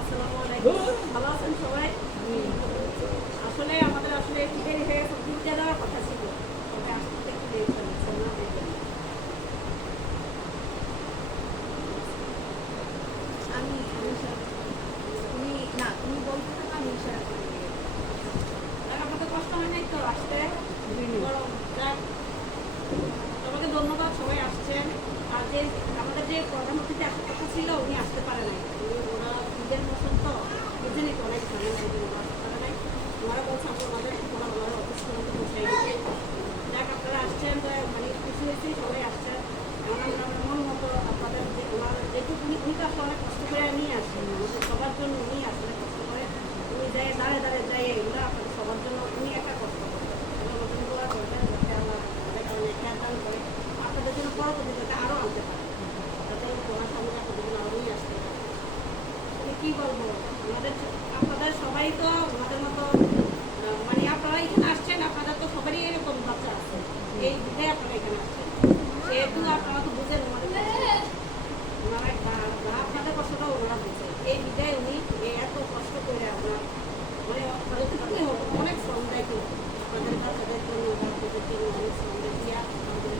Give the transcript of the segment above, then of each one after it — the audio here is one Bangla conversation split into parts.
আসসালামু আলাইকুম। ভালো আছেন সবাই? আসলে আমাদের আসলে একটু দেরি হয়ে গেছে, ঘুরতে যাওয়ার কথা ছিল, তবে আসতে একটু লেট হয়ে গেছে না দেখবেন। আমি তুমি না তুমি বলতে থাকো, আমি ইশারা করে দিই। আপনাদের কষ্ট হয় নাই তো আসতে? বরং যাক, সবাইকে ধন্যবাদ, সবাই আসছেন। আর যে আমাদের যে প্রধান অতিথি আসার কথা ছিল উনি আসতে পারে নাই, ওরা ঈদের মৌসুম তো বুঝেনি তো, অনেক ঝামেলা ওই জন্য আসতে পারে নাই। ওনারা বলছে আমরা ওনাদের ওনারা অফিস পর্যন্ত পৌঁছাই দিচ্ছি। যাক, আপনারা আসছেন তো মানে খুশি হয়েছি, সবাই আসছেন। এখন আমরা মন মতো আপনাদের যে ওনারা যেটুকু উনি তো আসলে অনেক কষ্ট করে নিয়ে আসেন, আমাদের সবার জন্য উনি আসলে কষ্ট করে, উনি যায় দাঁড়ে দাঁড়ে যায়, এগুলো আপনাদের সবার জন্য উনি একটা কষ্ট করেন। আমাদের দোয়া করবেন যাতে আল্লাহ আমাদের কারণে খেয়াল দান করে আপনাদের জন্য পরবর্তীতে আরও আনতে পারে, যাতে ওনার সামনে আপনাদের জন্য আরও নিয়ে আসতে পারে। আমি কী বলবো, আপনাদের সবাই তো ওনাদের মতো মানে আপনারা এখানে আসছেন, আপনাদের তো সবারই এরকম বাচ্চা আছে, এই দিকে আপনারা এখানে আসছেন, সেহেতু আপনারা তো বুঝেন ওনারা আপনাদের কষ্টটা ওনারা বুঝে, এই বিদায় উনি এত কষ্ট করে আপনার মানে অনেক শ্রম দেয়, কিন্তু আপনাদের বাচ্চাদের জন্য আপনাদের জন্য অনেক শ্রম দেখিয়ে আমাদের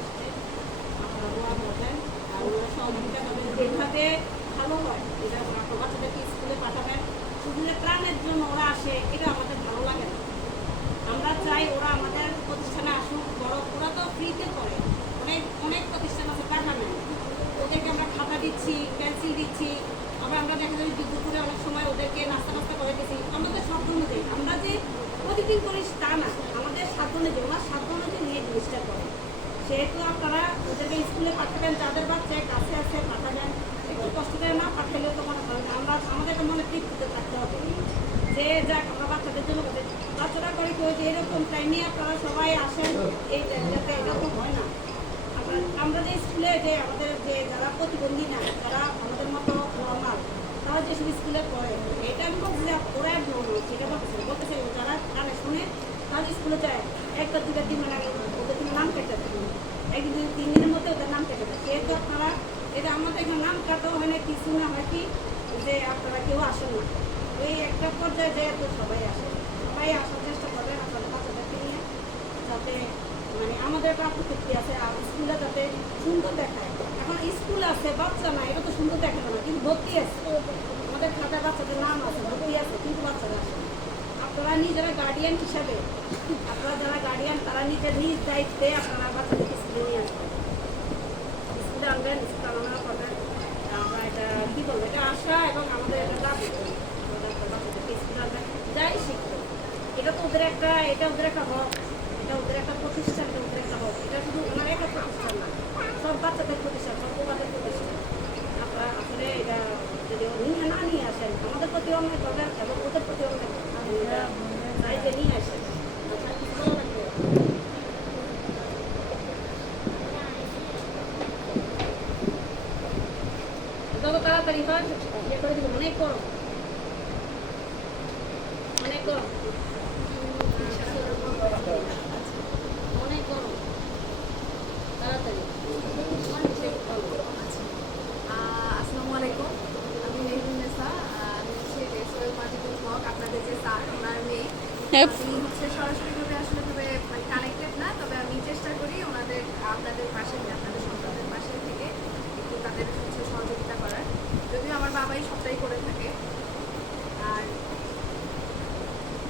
আসছে। আপনারা দোয়া করবেন আর ওনারা সহযোগিতা করবেন, যেভাবে ভালো হয় এটা আপনার বাচ্চাদেরকে স্কুলে পাঠাবেন। শুধু যে ত্রাণের জন্য ওরা আসে এটা আমাদের ভালো লাগে না, আমরা চাই ওরা আমাদের প্রতিষ্ঠানে আসুক, বড় ওরা তো ফ্রিতে পড়ে, অনেক অনেক প্রতিষ্ঠান আছে টাকা নেয়, ওদেরকে আমরা খাতা দিচ্ছি, পেন্সিল দিচ্ছি, আবার আমরা দেখা যায় দুপুরে অনেক সময় ওদেরকে নাস্তা নাস্তা করে দিচ্ছি, আমাদের সাধ্য অনুযায়ী, আমরা যে প্রতিদিন করি তা না, আমাদের সাধ্য অনুযায়ী, ওনার সাধ্য অনুযায়ী নিয়ে জিনিসটা করে। সেহেতু আপনারা ওদেরকে স্কুলে পাঠাবেন, যাদের বাচ্চায় কাছে আছে পাঠাবেন, একটু কষ্ট করে না পাঠালেও তো মনে করেন আমরা আমাদের মনে তৃপ্তিতে থাকতে হবে যে যাক আমরা বাচ্চাদের জন্য বাচ্চারা করে কেউ যে এরকম টাইমে আপনারা সবাই আসেন, এই যাতে এরকম হয় না। আমরা যে স্কুলে যে আমাদের যে যারা প্রতিবন্ধী না, যারা আমাদের মতো নর্মাল, তারা যেসব স্কুলে পড়ে, এটা আমি বলছি যে ওরা নর্মাল, সেটা বলতেছে যারা কানে শুনে তারা স্কুলে যায়, একটা দুটা দিন মানে ওদের জন্য নাম কেটে দেবে, একদিন 3 দিনের মধ্যে ওদের নাম কেটে দেবে। সেহেতু আপনারা এটা আমাদের এখানে নাম কাটাও হয় না, কিছু না হয় কি যে আপনারা কেউ আসেন না, ওই একটা পর্যায়ে যায় তো সবাই আসে, সবাই আসার চেষ্টা করবেন আপনাদের বাচ্চাদেরকে নিয়ে, যাতে মানে আমাদের একটা আপত্তি আছে আর স্কুলে যাতে সুন্দর দেখায়। এখন স্কুল আছে বাচ্চা না, এটা তো সুন্দর দেখানো না, কিন্তু ভর্তি আছে, আমাদের খাতায় বাচ্চাদের নাম আছে, ভর্তি আছে, কিন্তু বাচ্চারা আসে না। আপনারা নিজেরা গার্ডিয়ান হিসাবে, আপনারা যারা গার্ডিয়ান তারা নিজের নিজ দায়িত্বে আপনারা বাচ্চাদেরকে স্কুলে নিয়ে আসবেন, স্কুলে আনবেন, স্কুল আলোচনা করবেন। আমরা এটা কী বলবো, এটা আশা এবং আমাদের এটা দাবি বাচ্চাদেরকে স্কুলে আনবেন, যাই শিখবে, এটা তো ওদের একটা, এটা ওদের একটা হক, এটা ওদের একটা প্রতিষ্ঠান, এটা ওদের একটা হক, এটা শুধু ওনার একটা প্রতিষ্ঠান না, সব বাচ্চাদের প্রতিষ্ঠান, সব ওদের প্রতিষ্ঠান। আপনারা আসলে এটা যদি নিয়ে না নিয়ে আসেন আমাদের প্রতি অন্যায় করবেন এবং ওদের প্রতি অন্যায় তাই যে নিয়ে আসেন। যত তাড়াতাড়ি হয় ইয়ে করে দিব, অনেক গরম, অনেক গরম, অনেক গরম, তাড়াতাড়ি। আসসালামু আলাইকুম, আমি মেহরুন্নেসা, আমি হচ্ছে রেসওয়েল মাজিদুল হক, আপনাদের যে স্যার ওনার মেয়ে। আমি হচ্ছে সরাসরিভাবে আসলে মানে কানেক্টেড না, তবে আমি চেষ্টা করি ওনাদের আপনাদের পাশে, আপনাদের সন্তানদের পাশে থেকে একটু তাদের হচ্ছে সহযোগিতা করার, যদিও আমার বাবাই সবটাই করে থাকে। আর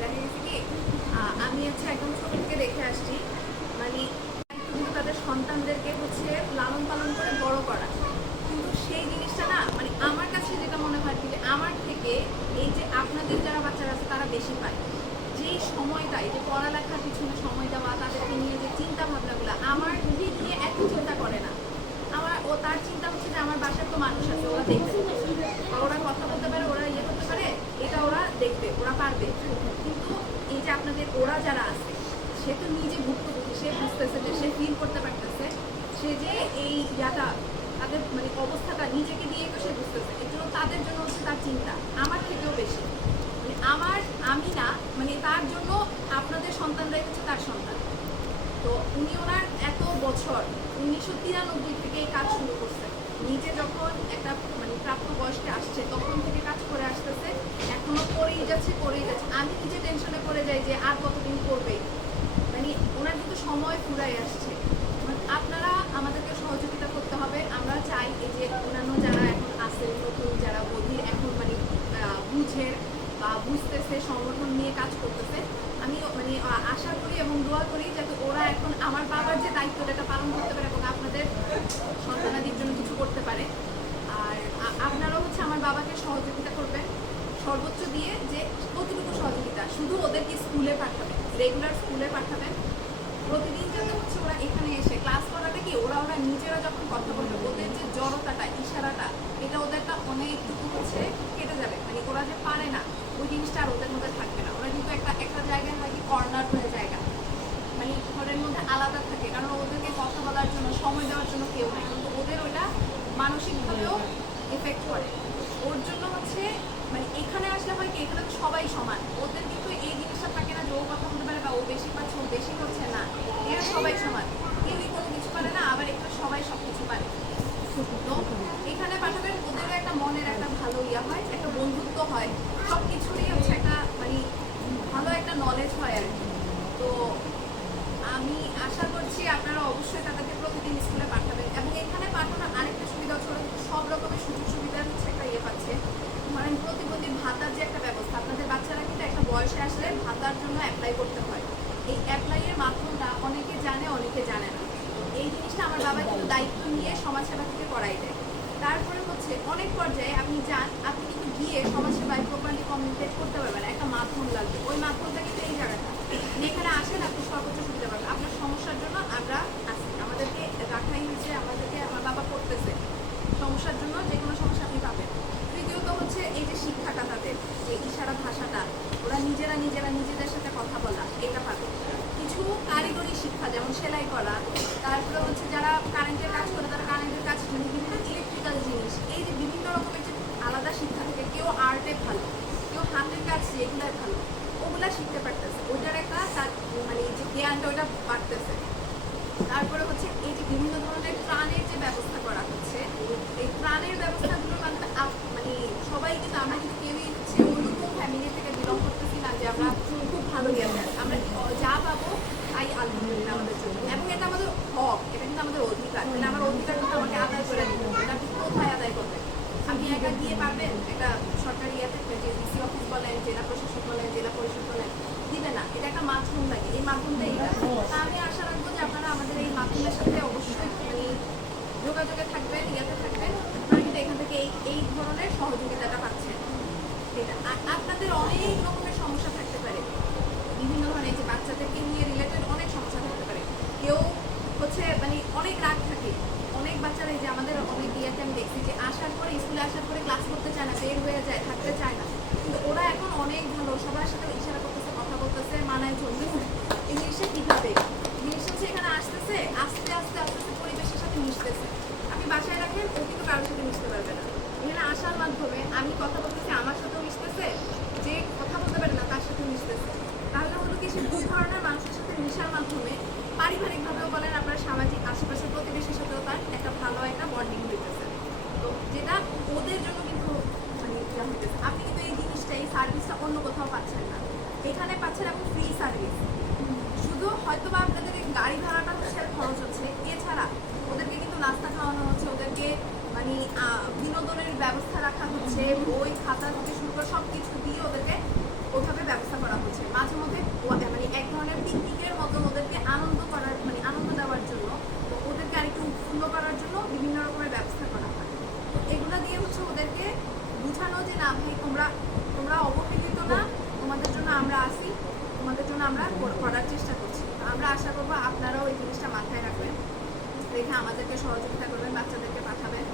দেখা গেছে কি আমি হচ্ছে একদম ছোট থেকে দেখে আসছি, মানে কিন্তু তাদের সন্তানদেরকে হচ্ছে লালন পালন করে বড় করা, কিন্তু সেই জিনিসটা না মানে আমার কাছে যেটা মনে হয় কি যে আমার থেকে এই যে আপনাদের যারা বাচ্চারা আছে তারা বেশি পায়, যেই সময়টা এই যে পড়ালেখার পিছনে সময় দেওয়া, তাদেরকে নিয়ে যে চিন্তা ভাবনাগুলো, আমার দিক নিয়ে এত চিন্তা করে না। ও তার চিন্তা হচ্ছে যে আমার বাসার তো মানুষ আছে, ওরা দেখবে, ওরা কথা বলতে পারে, ওরা ইয়ে করতে পারে, এটা ওরা দেখবে, ওরা পারবে। কিন্তু এই যে আপনাদের ওরা যারা আছে, সে তো নিজে ভুক্তভোগী, সে বুঝতেছে যে সে ফিল করতে পারতেছে, সে যে এই ইয়াটা তাদের মানে অবস্থাটা নিজেকে দিয়ে তো সে বুঝতেছে, এই জন্য তাদের জন্য হচ্ছে তার চিন্তা আমার থেকেও বেশি, মানে আমি না, মানে তার জন্য আপনাদের সন্তানরাই হচ্ছে তার সন্তান। তো উনি ওনার এত বছর 1993 থেকে এই কাজ শুরু করছেন, নিজে যখন একটা মানে প্রাপ্তবয়স্কে আসছে তখন থেকে কাজ করে আসতেছে, এখনো করেই যাচ্ছে। আমি নিজে টেনশনে পড়ে যাই যে আর কতদিন করবে, মানে ওনার কিন্তু সময় ফুরাই আসছে। মানে আপনারা আমাদেরকে সহযোগিতা করতে হবে। আমরা চাই এই যে অন্যান্য যারা এখন আছেন নতুন যারা বধির এখন মানে বুঝে বা বুঝতেছে সংগঠন নিয়ে কাজ করতেছে, আমি মানে আশা করি এবং দোয়া করি যাতে ওরা এখন আমার বাবার যে দায়িত্বটা এটা পালন করতে পারে এবং আপনাদের সন্তানাদির জন্য কিছু করতে পারে। আর আপনারাও হচ্ছে আমার বাবাকে সহযোগিতা করবেন সর্বোচ্চ দিয়ে, যে কতটুকু সহযোগিতা, শুধু ওদেরকে স্কুলে পাঠাবেন, রেগুলার স্কুলে পাঠাবেন। প্রতিদিন যাতে হচ্ছে ওরা এখানে এসে ক্লাস করাটা কি ওরা নিজেরা যখন কথা বলবে ওদের যে জড়তাটা ইশারাটা এটা ওদেরটা অনেকটুকু হচ্ছে কেটে যাবে। মানে ওরা যে পারে না ওই জিনিসটা আর ওদের মধ্যে থাকবে না। ওরা কিন্তু একটা জায়গায় হয় কি কর্নার হয়ে জায়গা, মানে ঘরের মধ্যে আলাদা থাকে, কারণ ওদেরকে কথা বলার জন্য সময় দেওয়ার জন্য কেউ নেই। কিন্তু ওদের ওইটা মানসিকভাবেও এফেক্ট করে। ওর জন্য হচ্ছে মানে এখানে আসলে হয় কি এখানে তো সবাই সমান, ওদের কিন্তু এই জিনিসটা থাকে না যে ও কথা বলতে পারে বা ও বেশি পাচ্ছে ও বেশি হচ্ছে না, এরা সবাই সমান, কেউই কোনো কিছু পারে না, আবার এখানে সবাই সব কিছু পারে। তো এখানে পাঠাবেন, ওদেরও একটা মনের একটা ভালো ইয়া হয়, একটা বন্ধুত্ব হয়, সব কিছুরই হচ্ছে একটা মানে ভালো একটা নলেজ হয় আর কি। তো আমি আশা করছি আপনারা অবশ্যই তাদেরকে প্রতিদিন স্কুলে পাঠাবেন। এবং এখানে পাঠানোর আরেকটা সুবিধা হচ্ছে ওরা সব রকমের সুযোগ সুবিধার হচ্ছে একটা ইয়ে পাচ্ছে। ধরেন প্রতিবন্ধী ভাতার যে একটা ব্যবস্থা, আপনাদের বাচ্চারা কিন্তু একটা বয়সে আসলে ভাতার জন্য অ্যাপ্লাই করতে হয়। এই অ্যাপ্লাইয়ের মাধ্যমটা অনেকে জানে অনেকে জানে না। এই জিনিসটা আমার বাবা কিন্তু দায়িত্ব নিয়ে সমাজসেবা থেকে করাই দেয়। তারপরে হচ্ছে অনেক পর্যায়ে আপনি যান, আপনি কিন্তু গিয়ে সমাজসেবায় প্রপারলি কমিউনিকেট করতে পারবেন, একটা মাধ্যম লাগবে। ওই মাধ্যমটা কিন্তু এই জায়গাটা এখানে আসেন, আপনি সর্বোচ্চ সুবিধা পাবেন। আপনার সমস্যার জন্য আমরা আছি, আমাদেরকে রাখাই হয়েছে, আমাদেরকে আমার বাবা করতেছে সমস্যার জন্য, যে কোনো সমস্যা আপনি পাবেন। তৃতীয়ত হচ্ছে এই যে শিক্ষাটা তাদের যে ইশারা ভাষাটা ওরা নিজেদের সাথে কথা বলা এটা পাবে। কিছু কারিগরি শিক্ষা যেমন সেলাই করা, তারপরে হচ্ছে যারা কারেন্টের কাজ করে তারা কারেন্টের কাজ, মানে বিভিন্ন ইলেকট্রিক্যাল জিনিস, এই যে বিভিন্ন রকমের যে আলাদা শিক্ষা থেকে কেউ আর্টে ভালো, কেউ হাতের কাজ যেগুলাই ভালো ওগুলা শিখতে পারতেছে, ওইটার একটা তার মানে যে জ্ঞানটা ওইটা বাড়তেছে। তারপরে হচ্ছে এই যে বিভিন্ন ধরনের ত্রাণের যে ব্যবস্থা করা হচ্ছে, এই ত্রাণের ব্যবস্থাগুলোর মাধ্যমে মানে সবাই কিন্তু আমরা কিন্তু কেউই হচ্ছে ওইরকম ফ্যামিলি থেকে বিলং করতেছি না যে আমরা খুব ভালো ইয়ে আছে, আমরা যা পাবো তাই আলহামদুলিল্লাহ আমাদের জন্য, এবং এটা আমাদের হক, এটা কিন্তু আমাদের অধিকার। মানে আমার অধিকার কিন্তু আমাকে আদায় করে দিতে হবে, এটা আপনি কোথায় আদায় করবেন? আপনি একা গিয়ে পারবেন একটা সরকারি ইয়েতে যে ডিসি অফিস বলেন, জেলা প্রশাসক বলেন, জেলা পরিষদ বলেন, দিবে না। এটা একটা মাধ্যম লাগে, এই মাধ্যমটাই এটা। তা আমি আশা রাখবো যে আপনারা আমাদের এই মাধ্যমের সাথে অবশ্যই মানে যোগাযোগে থাকবেন, ইয়াতে থাকবেন, আপনারা কিন্তু এখান থেকে এই ধরনের সহযোগিতাটা পাচ্ছেন। এটা আপনাদের অনেক রকমের সমস্যা থাকতে পারে, বিভিন্ন ধরনের যে বাচ্চাদেরকে নিয়ে রিলেটেড অনেক সমস্যা থাকতে পারে। কেউ হচ্ছে মানে অনেক রাগ থাকে, অনেক বাচ্চারা এই যে আমাদের অনেক ইয়েতে আমি দেখছি যে আসার পরে স্কুলে আসার পরে ক্লাস করতে চায় না, বের হয়ে যায়, থাকতে চায় না। কিন্তু ওরা এখন অনেক ভালো, সবার সাথে ইশারা করতেছে, কথা বলতেছে, মানায় চলতেছে। এই জিনিসটা কীভাবে? জিনিসটা হচ্ছে এখানে আসতেছে, আস্তে আস্তে পরিবেশের সাথে মিশতেছে। আপনি বাসায় রাখেন, ও কিন্তু কারোর সাথে মিশতে পারবে না। এখানে আসার মাধ্যমে আমি কথা বলতেছি, আমার সাথেও মিশতেছে, যে কথা বলতে পারে না তার সাথে মিশতেছে। তাহলে হলো কি সে দুই ধরনের মানুষের সাথে মিশার মাধ্যমে পারিবারিকভাবেও বলেন আপনার সামাজিক আশেপাশের প্রতিবেশীর সাথেও তার একটা ভালো একটা বন্ডিং হইতেছে। তো যেটা ওদের জন্য কিন্তু মানে ইয়া হইতেছে। আপনি কিন্তু এই জিনিসটা এই সার্ভিসটা অন্য কোথাও পাচ্ছেন না, এখানে পাচ্ছেন এবং ফ্রি সার্ভিস। শুধু হয়তো বা আপনাদের এই গাড়ি ভাড়াটা হচ্ছে খরচ হচ্ছে, এছাড়া ওদেরকে কিন্তু নাস্তা খাওয়ানো হচ্ছে, ওদেরকে মানে বিনোদনের ব্যবস্থা রাখা হচ্ছে, বই খাতা থেকে শুরু করে সব কিছু দিয়ে ওদেরকে ওইভাবে ব্যবস্থা করা হচ্ছে। মাঝে মধ্যে মানে এক ধরনের পিকনিকের মতন ওদেরকে আনন্দ করার মানে আনন্দ দেওয়ার জন্য, ওদেরকে আরেকটু উৎফুল্ল করার জন্য বিভিন্ন রকমের ব্যবস্থা করা হয়। তো এগুলো দিয়ে হচ্ছে ওদেরকে বোঝানো যে না ভাই তোমরা অবহেলিত না, তোমাদের জন্য আমরা আসি, তোমাদের জন্য আমরা করার চেষ্টা করছি। আমরা আশা করবো আপনারাও এই জিনিসটা মাথায় রাখবেন, রেখে আমাদেরকে সহযোগিতা করবেন, বাচ্চাদেরকে পাঠাবেন।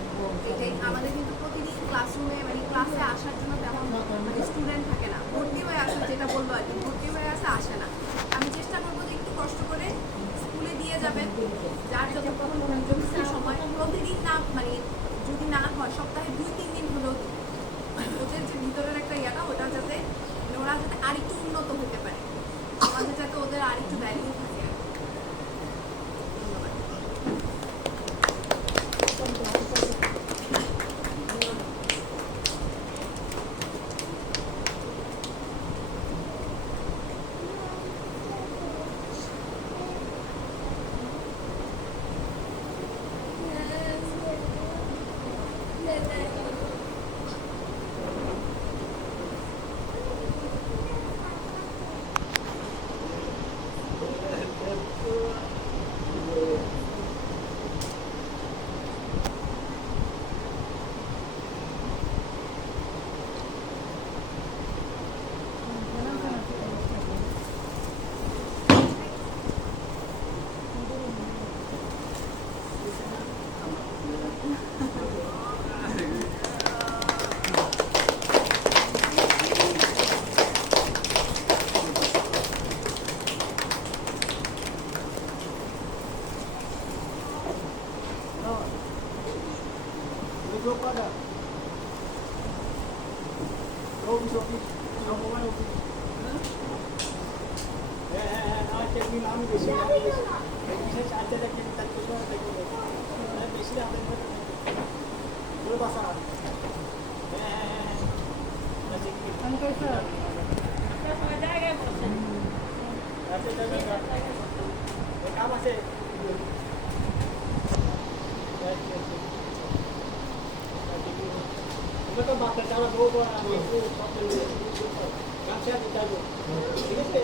এটাই আমাদের কিন্তু প্রতিদিন ক্লাসরুমে মানে ক্লাসে আসার জন্য তেমন মানে স্টুডেন্ট থাকে না, ভর্তি হয়ে আসে, যেটা বললো আর কি, ভর্তি হয়ে আসে না। আমি চেষ্টা করবো যে একটু কষ্ট করে স্কুলে দিয়ে যাবেন, যার যতক্ষণ সময় প্রতিদিন না মানে যদি না হয় সপ্তাহে 2-3 দিন হলেও ওদের যে ভিতরের একটা ইয়াটা ওটা যাতে ওরা যাতে আরেকটু উন্নত হতে পারে, আমাদের যাতে ওদের আরেকটু ভ্যালিউ থাকে। ধন্যবাদ। আপনারা সবাই জায়গায় বসেন। কাম আছে তো বাচ্চা চালা বউ আমি একটু গামছা দিতে হবে ঠিক আছে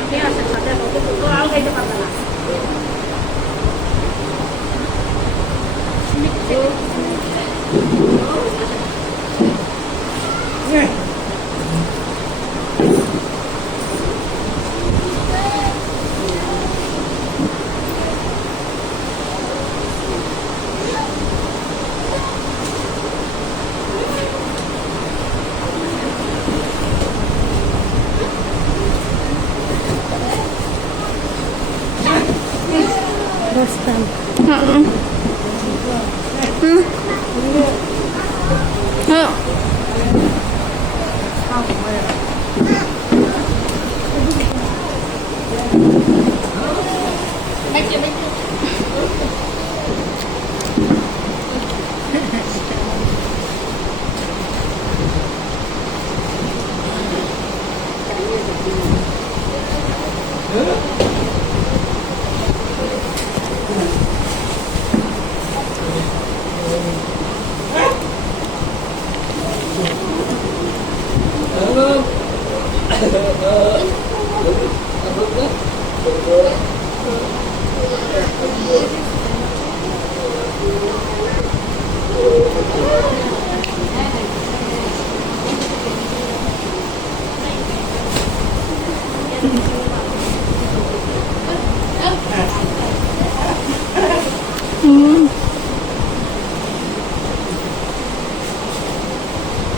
আপনি আসেন সাথে তো আলগাইতে পারবে না Thank you.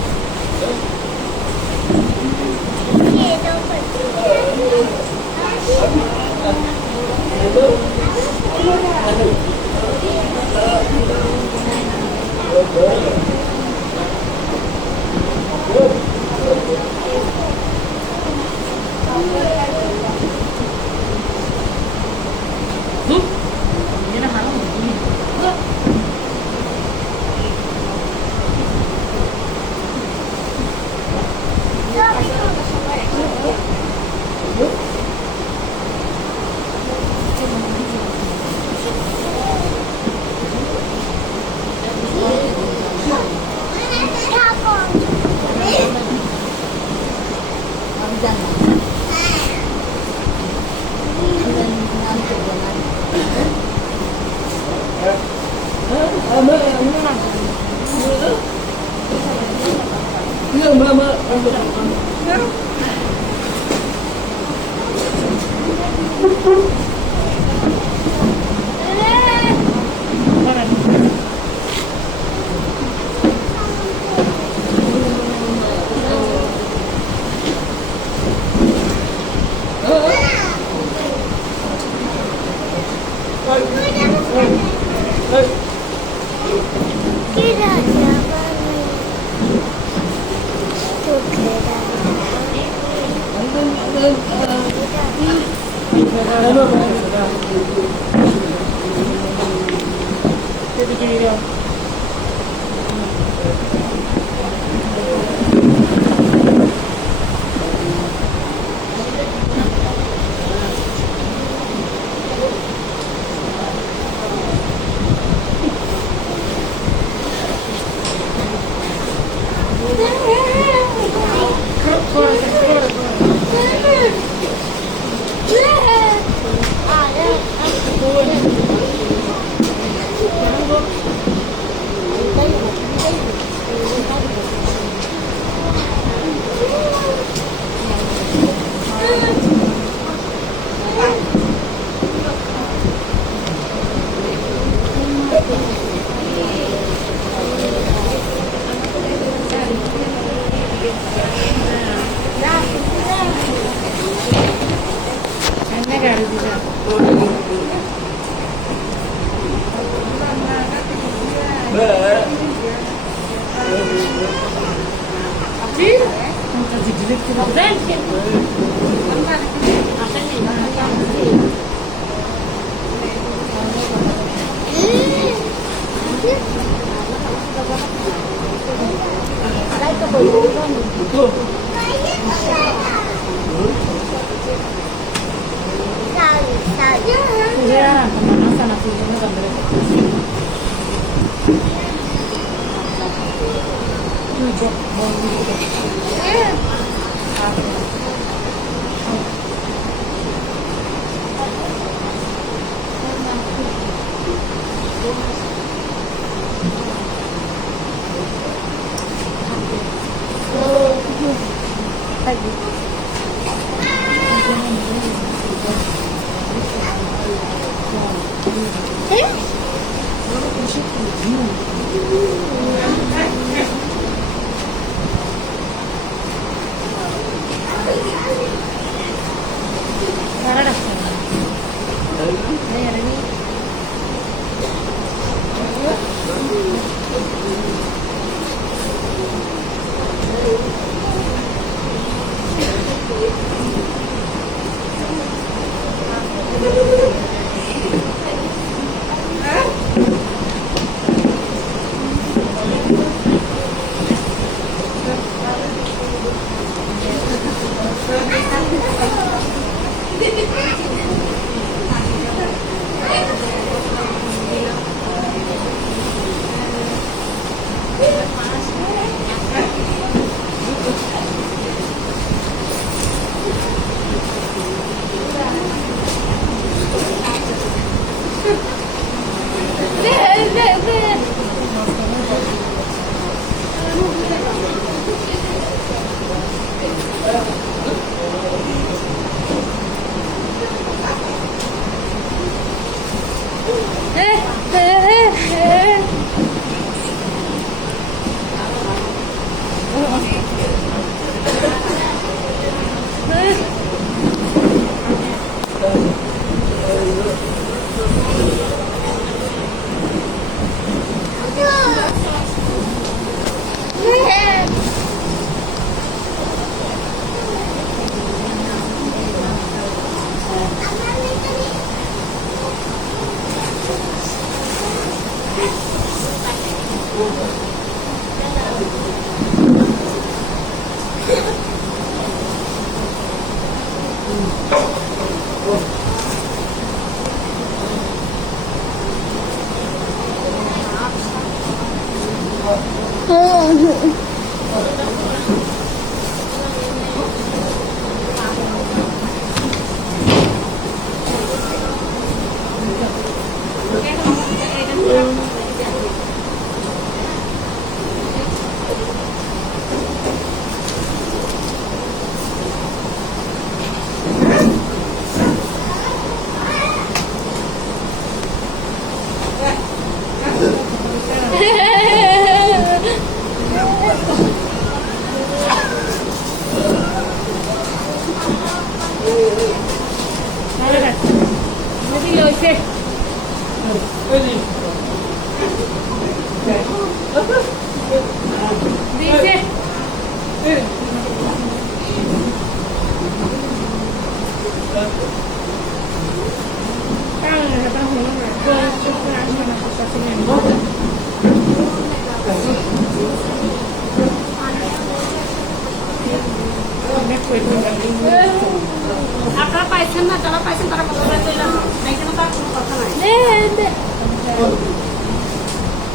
আপনারা পাইছেন না, যারা পাইছেন তারা কথা বলে চলে যান, এখানে তার কোনো কথা নাই।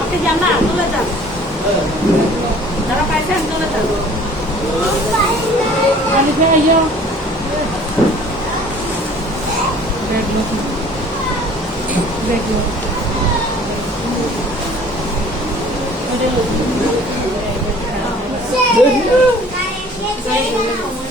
আপনি যান না, চলে যান, যারা পাইছেন চলে যান। Saya